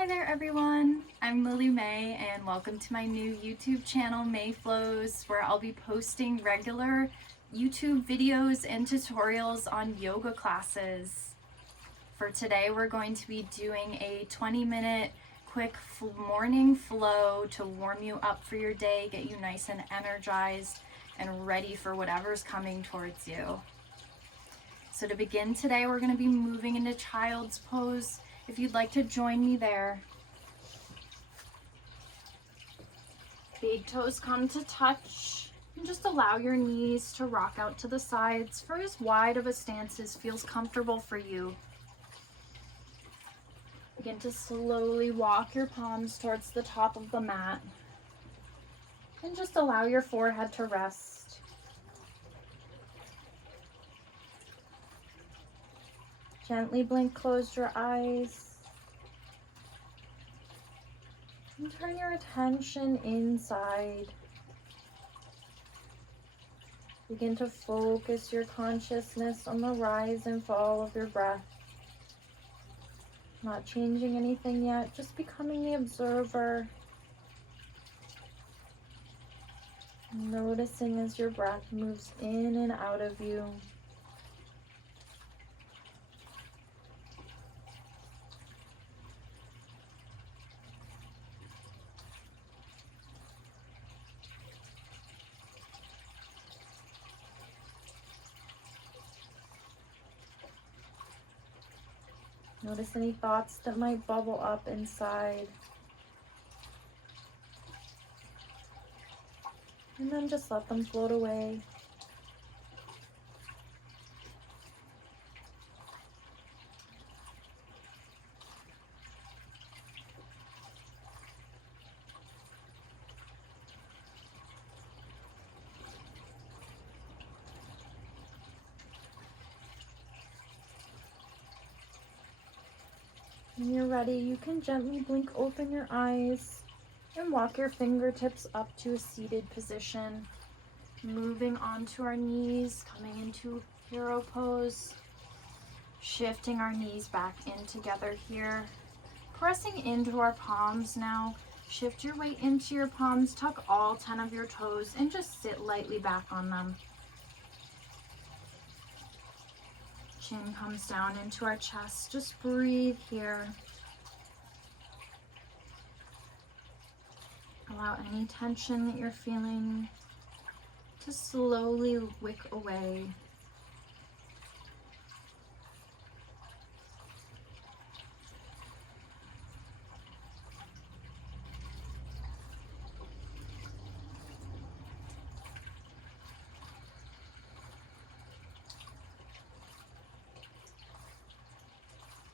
Hi there everyone, I'm Lily May and welcome to my new YouTube channel May Flows, where I'll be posting regular YouTube videos and tutorials on yoga classes. For today we're going to be doing a 20-minute quick morning flow to warm you up for your day, get you nice and energized and ready for whatever's coming towards you. So to begin today, we're going to be moving into child's pose. If you'd like to join me there. Big toes come to touch, and just allow your knees to rock out to the sides for as wide of a stance as feels comfortable for you. Begin to slowly walk your palms towards the top of the mat, and just allow your forehead to rest. Gently blink closed your eyes. And turn your attention inside. Begin to focus your consciousness on the rise and fall of your breath. Not changing anything yet, just becoming the observer. Noticing as your breath moves in and out of you. Notice any thoughts that might bubble up inside. And then just let them float away. When you're ready, you can gently blink open your eyes and walk your fingertips up to a seated position. Moving onto our knees, coming into hero pose. Shifting our knees back in together here. Pressing into our palms now. Shift your weight into your palms, tuck all 10 of your toes, and just sit lightly back on them. Chin comes down into our chest. Just breathe here. Allow any tension that you're feeling to slowly wick away.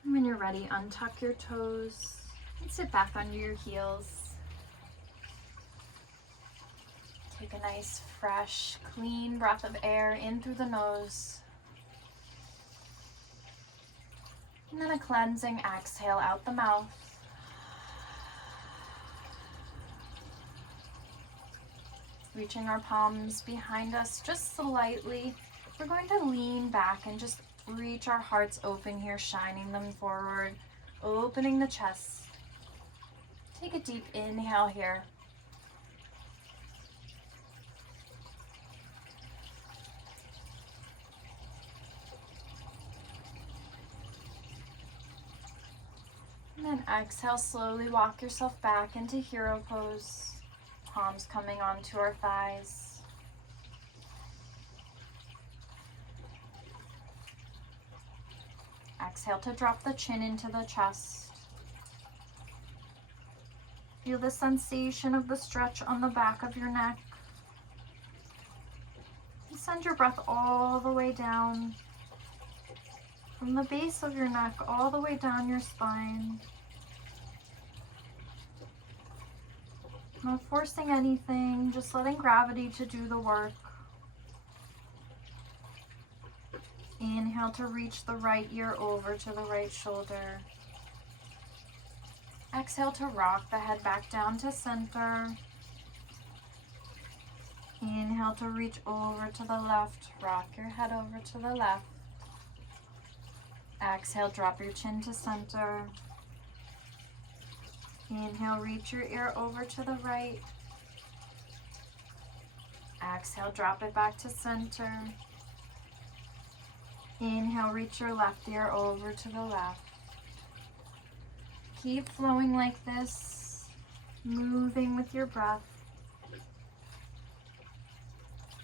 When you're ready, untuck your toes and sit back onto your heels. Take a nice, fresh, clean breath of air in through the nose. And then a cleansing exhale out the mouth. Reaching our palms behind us just slightly. We're going to lean back and just reach our hearts open here, shining them forward, opening the chest. Take a deep inhale here. And then exhale, slowly walk yourself back into hero pose. Palms coming onto our thighs. Exhale to drop the chin into the chest. Feel the sensation of the stretch on the back of your neck. And send your breath all the way down. From the base of your neck all the way down your spine. Not forcing anything, just letting gravity to do the work. Inhale to reach the right ear over to the right shoulder. Exhale to rock the head back down to center. Inhale to reach over to the left, rock your head over to the left. Exhale, drop your chin to center. Inhale, reach your ear over to the right. Exhale, drop it back to center. Inhale, reach your left ear over to the left. Keep flowing like this, moving with your breath.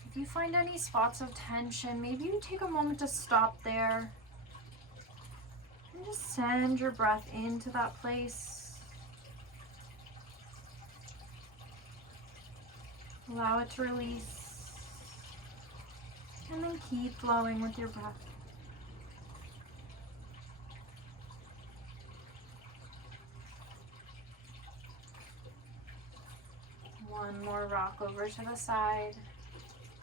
If you find any spots of tension, maybe you take a moment to stop there and just send your breath into that place. Allow it to release, and then keep flowing with your breath. One more rock over to the side.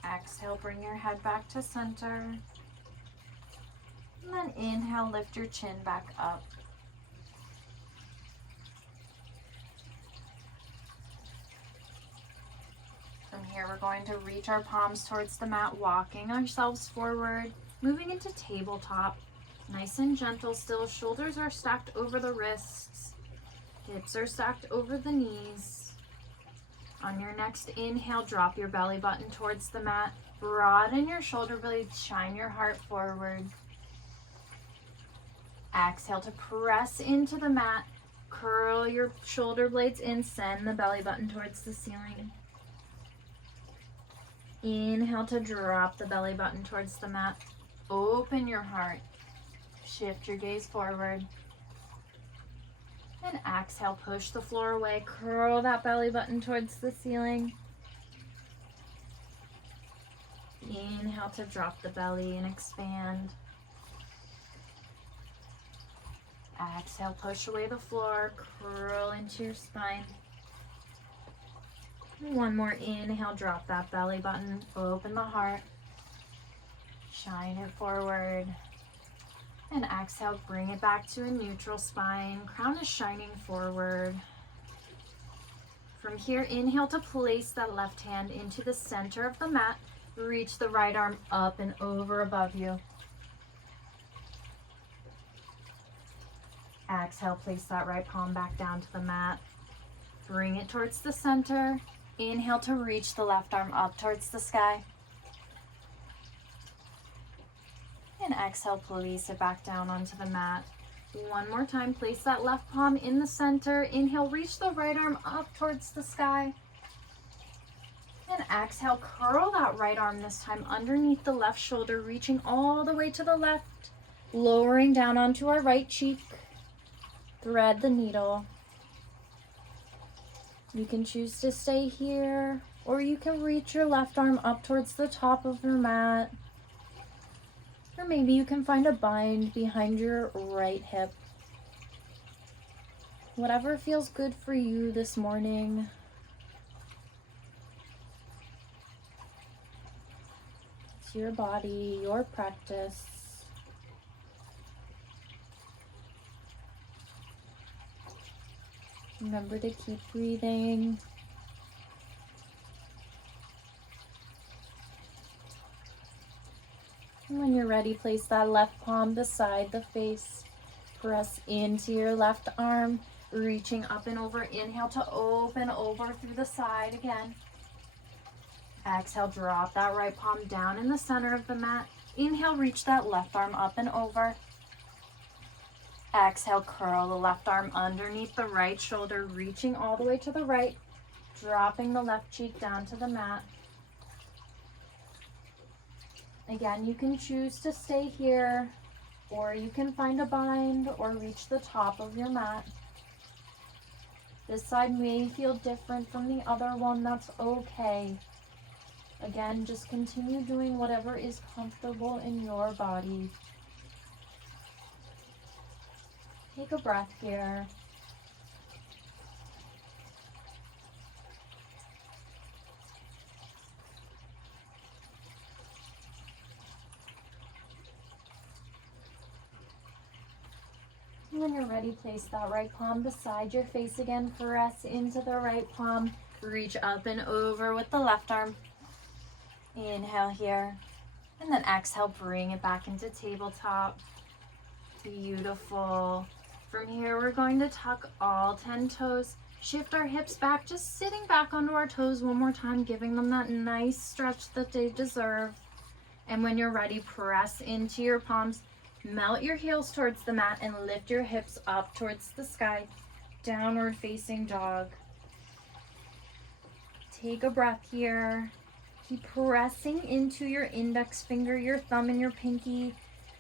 Exhale, bring your head back to center. And then inhale, lift your chin back up. From here, we're going to reach our palms towards the mat, walking ourselves forward, moving into tabletop. Nice and gentle still. Shoulders are stacked over the wrists. Hips are stacked over the knees. On your next inhale, drop your belly button towards the mat. Broaden your shoulder blades, shine your heart forward. Exhale to press into the mat. Curl your shoulder blades in, send the belly button towards the ceiling. Inhale to drop the belly button towards the mat. Open your heart. Shift your gaze forward. And exhale, push the floor away. Curl that belly button towards the ceiling. Inhale to drop the belly and expand. Exhale, push away the floor. Curl into your spine. One more inhale, drop that belly button, open the heart, shine it forward, and exhale, bring it back to a neutral spine, crown is shining forward. From here, inhale to place that left hand into the center of the mat, reach the right arm up and over above you. Exhale, place that right palm back down to the mat, bring it towards the center. Inhale to reach the left arm up towards the sky. And exhale, place it back down onto the mat. One more time, place that left palm in the center. Inhale, reach the right arm up towards the sky. And exhale, curl that right arm this time underneath the left shoulder, reaching all the way to the left, lowering down onto our right cheek. Thread the needle. You can choose to stay here, or you can reach your left arm up towards the top of your mat. Or maybe you can find a bind behind your right hip. Whatever feels good for you this morning. It's your body, your practice. Remember to keep breathing. And when you're ready, place that left palm beside the face. Press into your left arm, reaching up and over. Inhale to open over through the side again. Exhale, drop that right palm down in the center of the mat. Inhale, reach that left arm up and over. Exhale, curl the left arm underneath the right shoulder, reaching all the way to the right, dropping the left cheek down to the mat. Again, you can choose to stay here, or you can find a bind or reach the top of your mat. This side may feel different from the other one, that's okay. Again, just continue doing whatever is comfortable in your body. Take a breath here. And when you're ready, place that right palm beside your face again. Press into the right palm. Reach up and over with the left arm. Inhale here. And then exhale, bring it back into tabletop. Beautiful. From here, we're going to tuck all 10 toes, shift our hips back, just sitting back onto our toes one more time, giving them that nice stretch that they deserve. And when you're ready, press into your palms, melt your heels towards the mat, and lift your hips up towards the sky. Downward facing dog. Take a breath here. Keep pressing into your index finger, your thumb, and your pinky.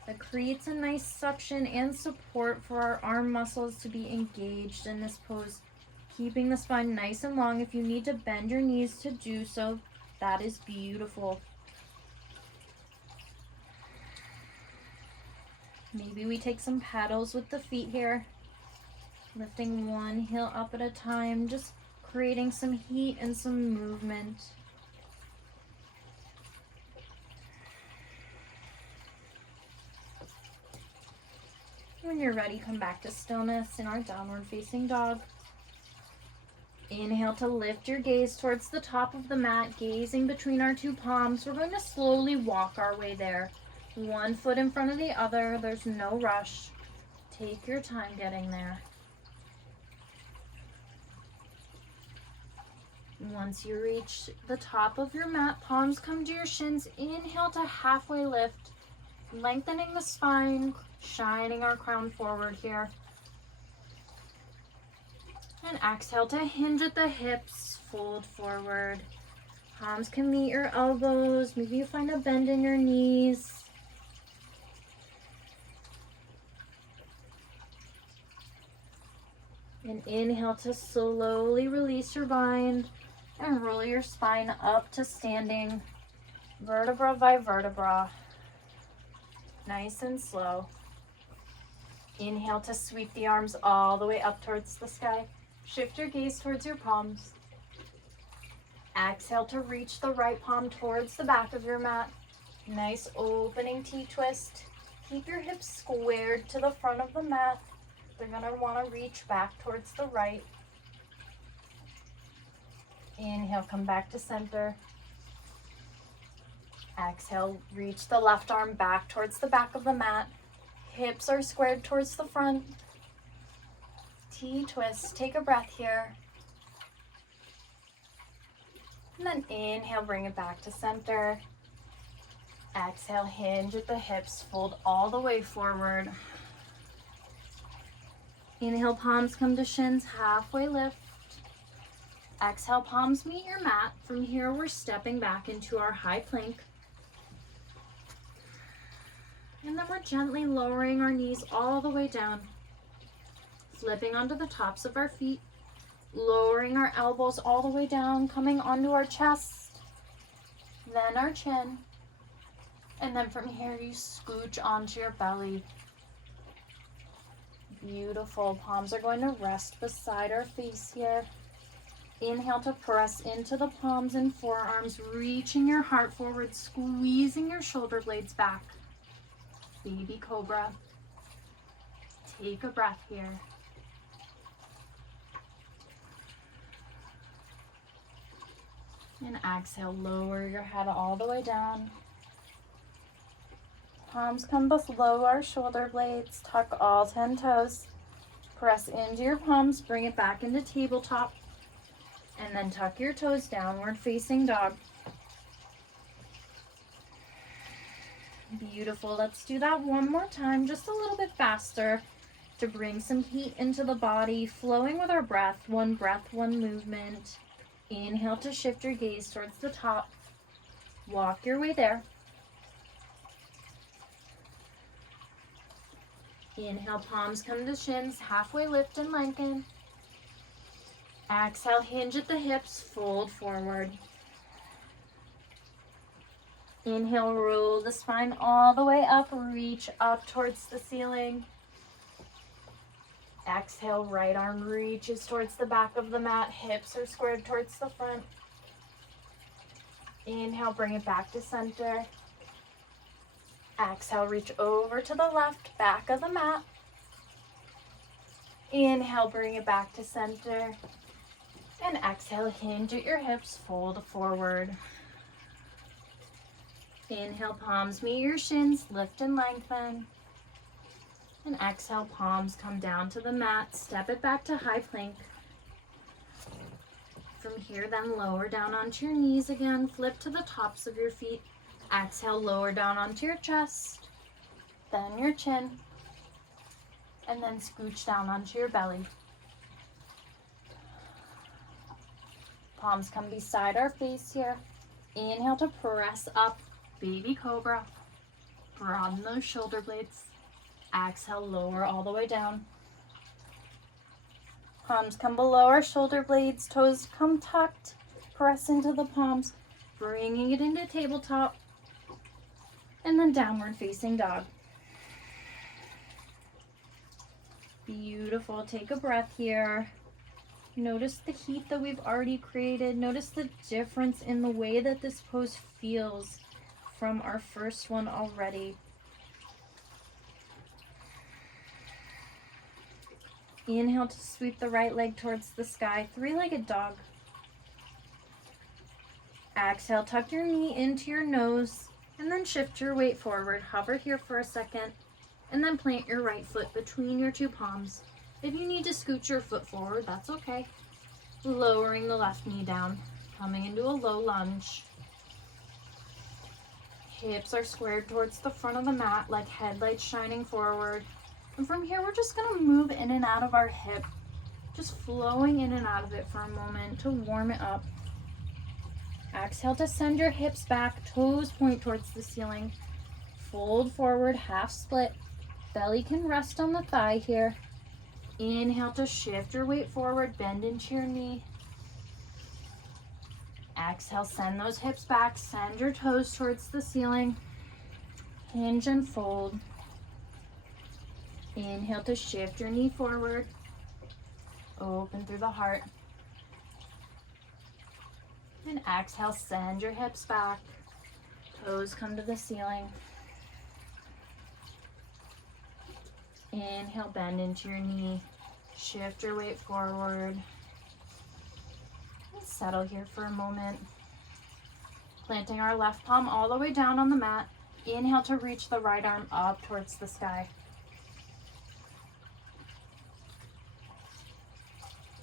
That creates a nice suction and support for our arm muscles to be engaged in this pose. Keeping the spine nice and long. If you need to bend your knees to do so, that is beautiful. Maybe we take some paddles with the feet here. Lifting one heel up at a time, just creating some heat and some movement. When you're ready, come back to stillness in our downward facing dog. Inhale to lift your gaze towards the top of the mat, gazing between our two palms. We're going to slowly walk our way there. One foot in front of the other. There's no rush. Take your time getting there. Once you reach the top of your mat, palms come to your shins. Inhale to halfway lift, lengthening the spine, shining our crown forward here. And exhale to hinge at the hips, fold forward. Palms can meet your elbows. Maybe you find a bend in your knees. And inhale to slowly release your bind and roll your spine up to standing, vertebra by vertebra. Nice and slow. Inhale to sweep the arms all the way up towards the sky. Shift your gaze towards your palms. Exhale to reach the right palm towards the back of your mat. Nice opening T-twist. Keep your hips squared to the front of the mat. They're going to want to reach back towards the right. Inhale, come back to center. Exhale, reach the left arm back towards the back of the mat. Hips are squared towards the front. T-twist. Take a breath here. And then inhale, bring it back to center. Exhale, hinge at the hips, fold all the way forward. Inhale, palms come to shins, halfway lift. Exhale, palms meet your mat. From here, we're stepping back into our high plank. And then we're gently lowering our knees all the way down. Flipping onto the tops of our feet. Lowering our elbows all the way down, coming onto our chest. Then our chin. And then from here, you scooch onto your belly. Beautiful. Palms are going to rest beside our face here. Inhale to press into the palms and forearms, reaching your heart forward, squeezing your shoulder blades back. Baby cobra. Take a breath here. And exhale, lower your head all the way down. Palms come below our shoulder blades. Tuck all 10 toes. Press into your palms, bring it back into tabletop. And then tuck your toes, downward facing dog. Beautiful. Let's do that one more time, just a little bit faster to bring some heat into the body, flowing with our breath, one movement. Inhale to shift your gaze towards the top. Walk your way there. Inhale, palms come to shins, halfway lift and lengthen. Exhale, hinge at the hips, fold forward. Inhale, roll the spine all the way up, reach up towards the ceiling. Exhale, right arm reaches towards the back of the mat, hips are squared towards the front. Inhale, bring it back to center. Exhale, reach over to the left, back of the mat. Inhale, bring it back to center. And exhale, hinge at your hips, fold forward. Inhale, palms meet your shins, lift and lengthen. And exhale, palms come down to the mat. Step it back to high plank. From here, then lower down onto your knees again. Flip to the tops of your feet. Exhale, lower down onto your chest. Then your chin. And then scooch down onto your belly. Palms come beside our face here. Inhale to press up, baby cobra. Broaden those shoulder blades. Exhale, lower all the way down. Palms come below our shoulder blades. Toes come tucked. Press into the palms, bringing it into tabletop. And then downward facing dog. Beautiful. Take a breath here. Notice the heat that we've already created. Notice the difference in the way that this pose feels from our first one already. Inhale to sweep the right leg towards the sky, three-legged dog. Exhale, tuck your knee into your nose, and then shift your weight forward. Hover here for a second, and then plant your right foot between your two palms. If you need to scoot your foot forward, that's okay. Lowering the left knee down, coming into a low lunge. Hips are squared towards the front of the mat like headlights shining forward. And from here, we're just gonna move in and out of our hip, just flowing in and out of it for a moment to warm it up. Exhale to send your hips back, toes point towards the ceiling. Fold forward, half split. Belly can rest on the thigh here. Inhale to shift your weight forward, bend into your knee. Exhale, send those hips back, send your toes towards the ceiling. Hinge and fold. Inhale to shift your knee forward. Open through the heart. And exhale, send your hips back. Toes come to the ceiling. Inhale, bend into your knee. Shift your weight forward. And settle here for a moment. Planting our left palm all the way down on the mat. Inhale to reach the right arm up towards the sky.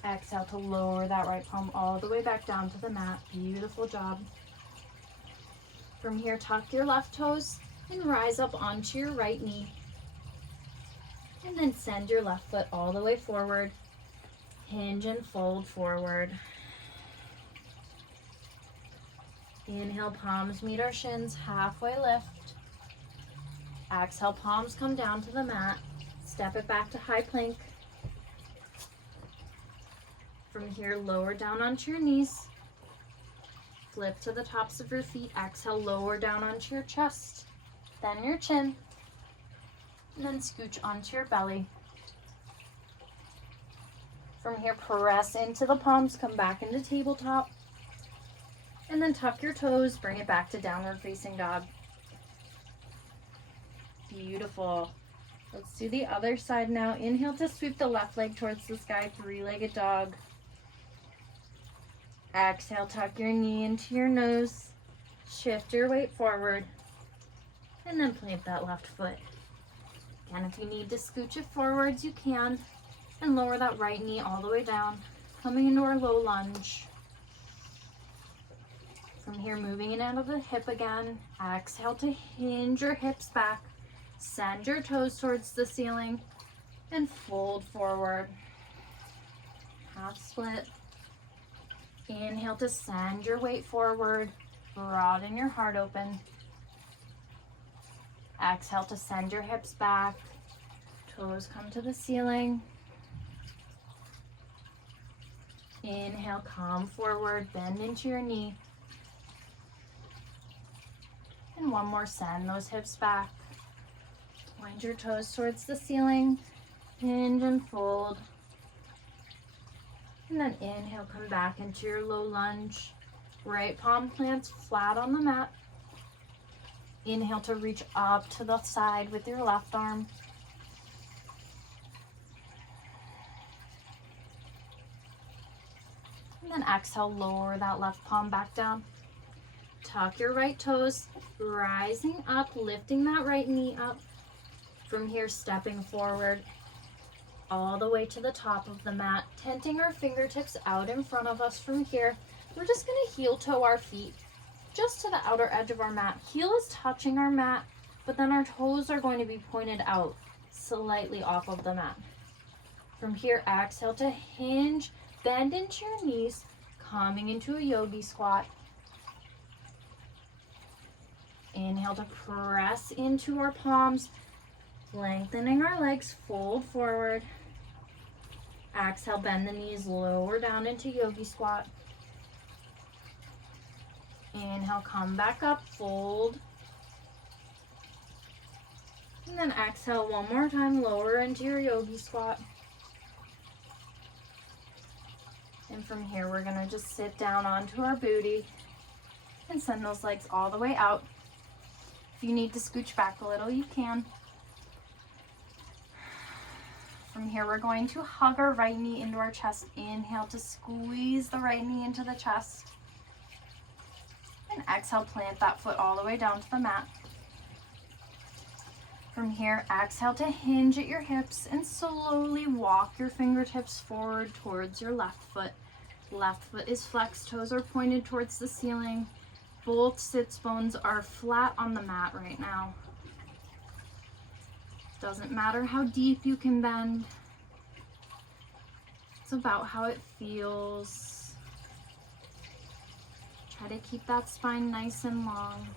Exhale to lower that right palm all the way back down to the mat. Beautiful job. From here, tuck your left toes and rise up onto your right knee. And then send your left foot all the way forward. Hinge and fold forward. Inhale, palms meet our shins, halfway lift. Exhale, palms come down to the mat. Step it back to high plank. From here, lower down onto your knees. Flip to the tops of your feet. Exhale, lower down onto your chest. Then your chin. And then scooch onto your belly. From here, press into the palms, come back into tabletop. And then tuck your toes, bring it back to downward facing dog. Beautiful. Let's do the other side now. Inhale to sweep the left leg towards the sky, three-legged dog. Exhale, tuck your knee into your nose. Shift your weight forward. And then plant that left foot. Again, if you need to scooch it forwards, you can. And lower that right knee all the way down. Coming into our low lunge. From here, moving in out of the hip again. Exhale to hinge your hips back. Send your toes towards the ceiling. And fold forward. Half split. Inhale to send your weight forward. Broaden your heart open. Exhale to send your hips back. Toes come to the ceiling. Inhale, come forward, bend into your knee. And one more, send those hips back. Point your toes towards the ceiling. Hinge and fold. And then inhale, come back into your low lunge. Right palm plants flat on the mat. Inhale to reach up to the side with your left arm. And then exhale, lower that left palm back down. Tuck your right toes, rising up, lifting that right knee up. From here, stepping forward all the way to the top of the mat, tenting our fingertips out in front of us. From here, we're just going to heel toe our feet just to the outer edge of our mat. Heel is touching our mat, but then our toes are going to be pointed out slightly off of the mat. From here, exhale to hinge, bend into your knees, coming into a yogi squat. Inhale to press into our palms, lengthening our legs, fold forward. Exhale, bend the knees, lower down into yogi squat. Inhale, come back up, fold. And then exhale one more time, lower into your yogi squat. And from here, we're gonna just sit down onto our booty and send those legs all the way out. If you need to scooch back a little, you can. From here, we're going to hug our right knee into our chest. Inhale to squeeze the right knee into the chest. And exhale, plant that foot all the way down to the mat. From here, exhale to hinge at your hips and slowly walk your fingertips forward towards your left foot. Left foot is flexed, toes are pointed towards the ceiling. Both sits bones are flat on the mat right now. Doesn't matter how deep you can bend. It's about how it feels. Try to keep that spine nice and long.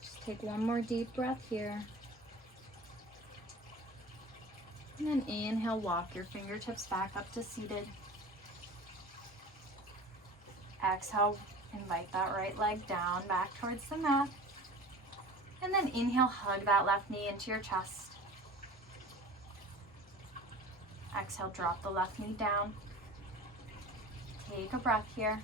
Just take one more deep breath here. And then inhale, walk your fingertips back up to seated. Exhale, invite that right leg down, back towards the mat. And then inhale, hug that left knee into your chest. Exhale, drop the left knee down. Take a breath here.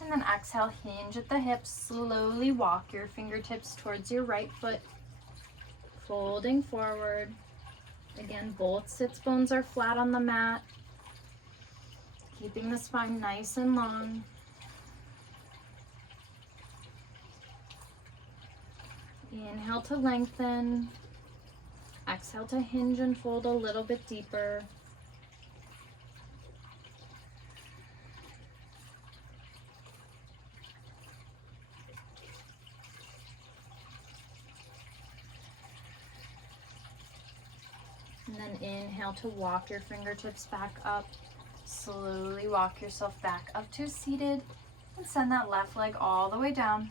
And then exhale, hinge at the hips. Slowly walk your fingertips towards your right foot. Folding forward. Again, both sits bones are flat on the mat. Keeping the spine nice and long. Inhale to lengthen. Exhale to hinge and fold a little bit deeper. And then inhale to walk your fingertips back up. Slowly walk yourself back up to seated and send that left leg all the way down.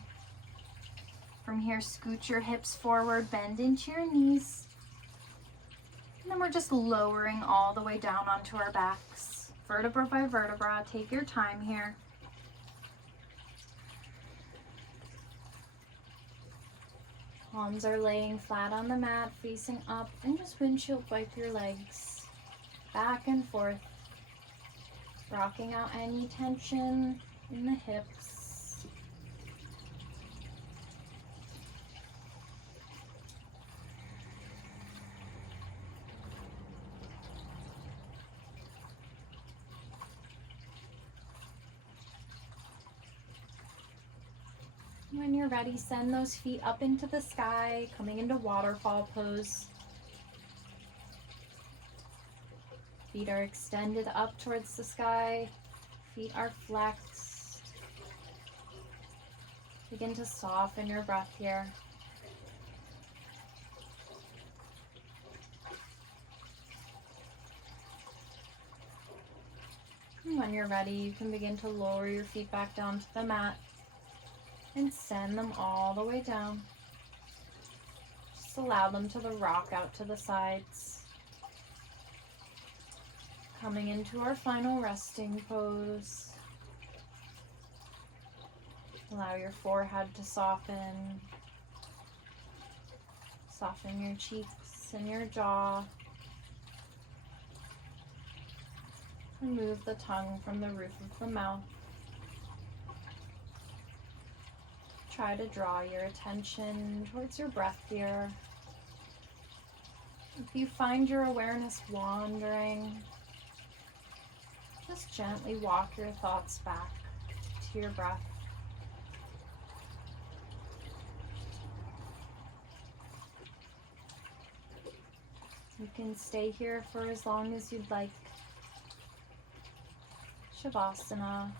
From here, scoot your hips forward, bend into your knees. And then we're just lowering all the way down onto our backs. Vertebra by vertebra, take your time here. Palms are laying flat on the mat, facing up, and just windshield wipe your legs back and forth. Rocking out any tension in the hips. When you're ready, send those feet up into the sky, coming into waterfall pose. Feet are extended up towards the sky. Feet are flexed. Begin to soften your breath here. And when you're ready, you can begin to lower your feet back down to the mat and send them all the way down. Just allow them to rock out to the sides. Coming into our final resting pose. Allow your forehead to soften. Soften your cheeks and your jaw. Remove the tongue from the roof of the mouth. Try to draw your attention towards your breath here. If you find your awareness wandering, just gently walk your thoughts back to your breath. You can stay here for as long as you'd like. Shavasana.